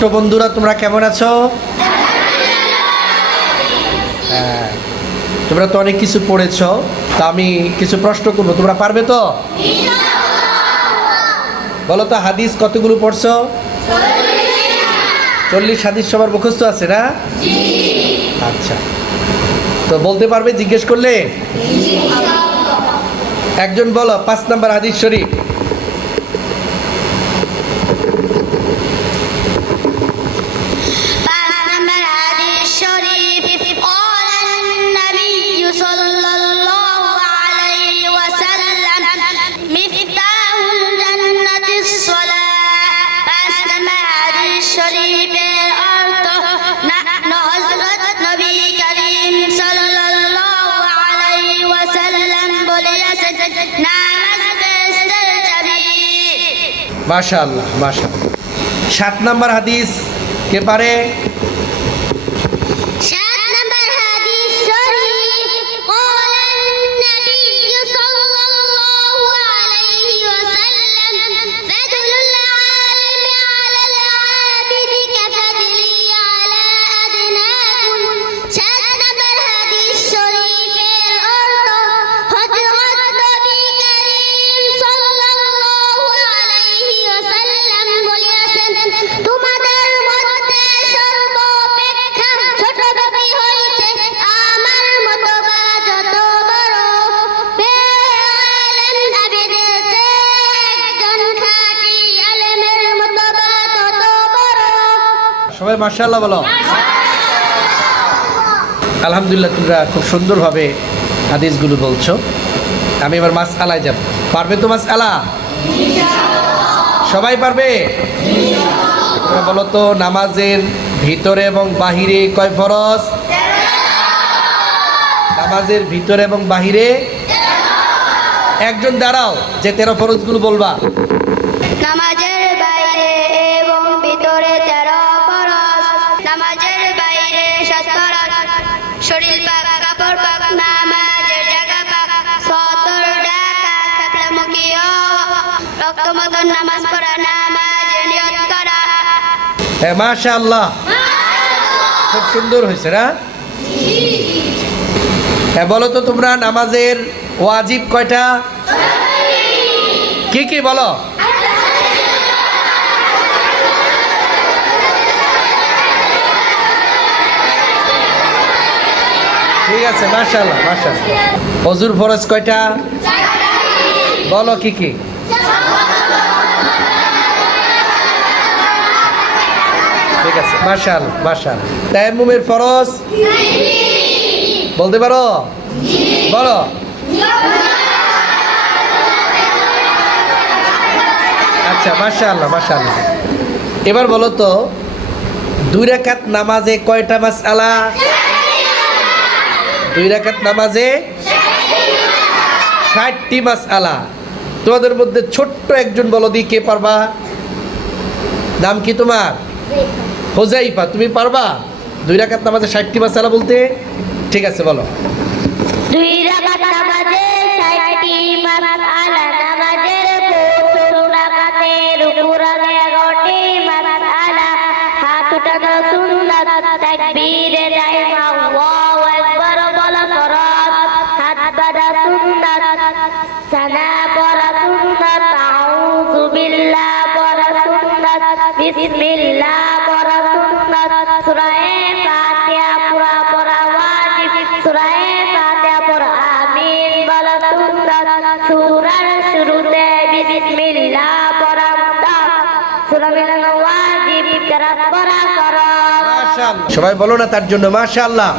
ছোট্ট বন্ধুরা, তোমরা কেমন আছো? হ্যাঁ, তোমরা তো অনেক কিছু পড়েছো, তা আমি কিছু প্রশ্ন করবো, তোমরা পারবে তো? বলো তো, হাদিস কতগুলো পড়ছো? 40 হাদিস সবার মুখস্থ আছে না? আচ্ছা, তো বলতে পারবে জিজ্ঞেস করলে? একজন বলো 5 নম্বর হাদিস শরীফ। মাশাআল্লাহ, মাশাআল্লাহ। 7 নম্বর হাদিস কে পারে? সবাই মাশাআল্লাহ বলো। আলহামদুলিল্লাহ, তোমরা খুব সুন্দরভাবে হাদিসগুলো বলছো। আমি এবার মাসআলায় যাব। পারবে তো মাসআলা? সবাই পারবে? তোমরা বলো তো, নামাজের ভিতরে এবং বাহিরে কয় ফরজ? নামাজের ভিতরে এবং বাহিরে একজন দাঁড়াও, যে 13 ফরজগুলো বলবা। নামাজের বাইরে এবং ভিতরে 13 ফরজ। নামাজের বাইরে 7 ফরজ, শরীর পাক, কাপড় পাক, নামাজের জায়গা পাক, সতর ঢাকা, কিবলামুখী হওয়া, রক্তমতন নামাজ পড়া, নামাজের নিয়ত করা। হ্যাঁ, মাশাআল্লাহ, খুব সুন্দর হয়েছে না? হ্যাঁ, বলো তো তোমরা, নামাজের ওয়াজিব কয়টা? কি কি বলো? ঠিক আছে, মাশাআল্লাহ, মাশাআল্লাহ। ওযুর ফরজ কয়টা? বলো কি কি? ঠিক আছে, মাশাআল্লাহ, মাশাআল্লাহ। তায়াম্মুমের ফরজ বলতে পারো? বলো। আচ্ছা, মাশাআল্লাহ, মাশাআল্লাহ। এবার বলো তো, 2 রাকাত নামাজে কয়টা মাসআলা? 2 রাকাত নামাজে 60টি মাসআলা। তোমাদের মধ্যে ছোট্ট একজন বলো দি, কে পারবা? নাম কি তোমার? হুযাইফা। তুমি পারবা 2 রাকাত নামাজে 60টি মাসআলা বলতে? ঠিক আছে, বলো। 2 রাকাত নামাজে 60টি মাসআলা। নামাজের প্রথম রাকাতে রুকুর আগে 11টি মাসআলা। হাত উঠানো সুন্নাত, তাকবীরে দাইম, আল্লাহু আকবার বলা ফরজ। হাত বাঁধা সুন্নাত, সানা পড়া সুন্নাত, আউযু বিল্লাহ পড়া সুন্নাত, বিসমিল্লাহ পড়া সুন্নাত, সূরা ফাতিহা পুরা পড়া ওয়াজিব, সূরা ফাতিহা পড়া আমিন বলা সুন্নাত, সূরার শুরুতে বিসমিল্লাহ পড়া মুস্তাহাব, সূরা মিলানো ওয়াজিব, কেরাত পড়া ফরজ। মাশাআল্লাহ। সবাই বলো না তার জন্য মাশাআল্লাহ।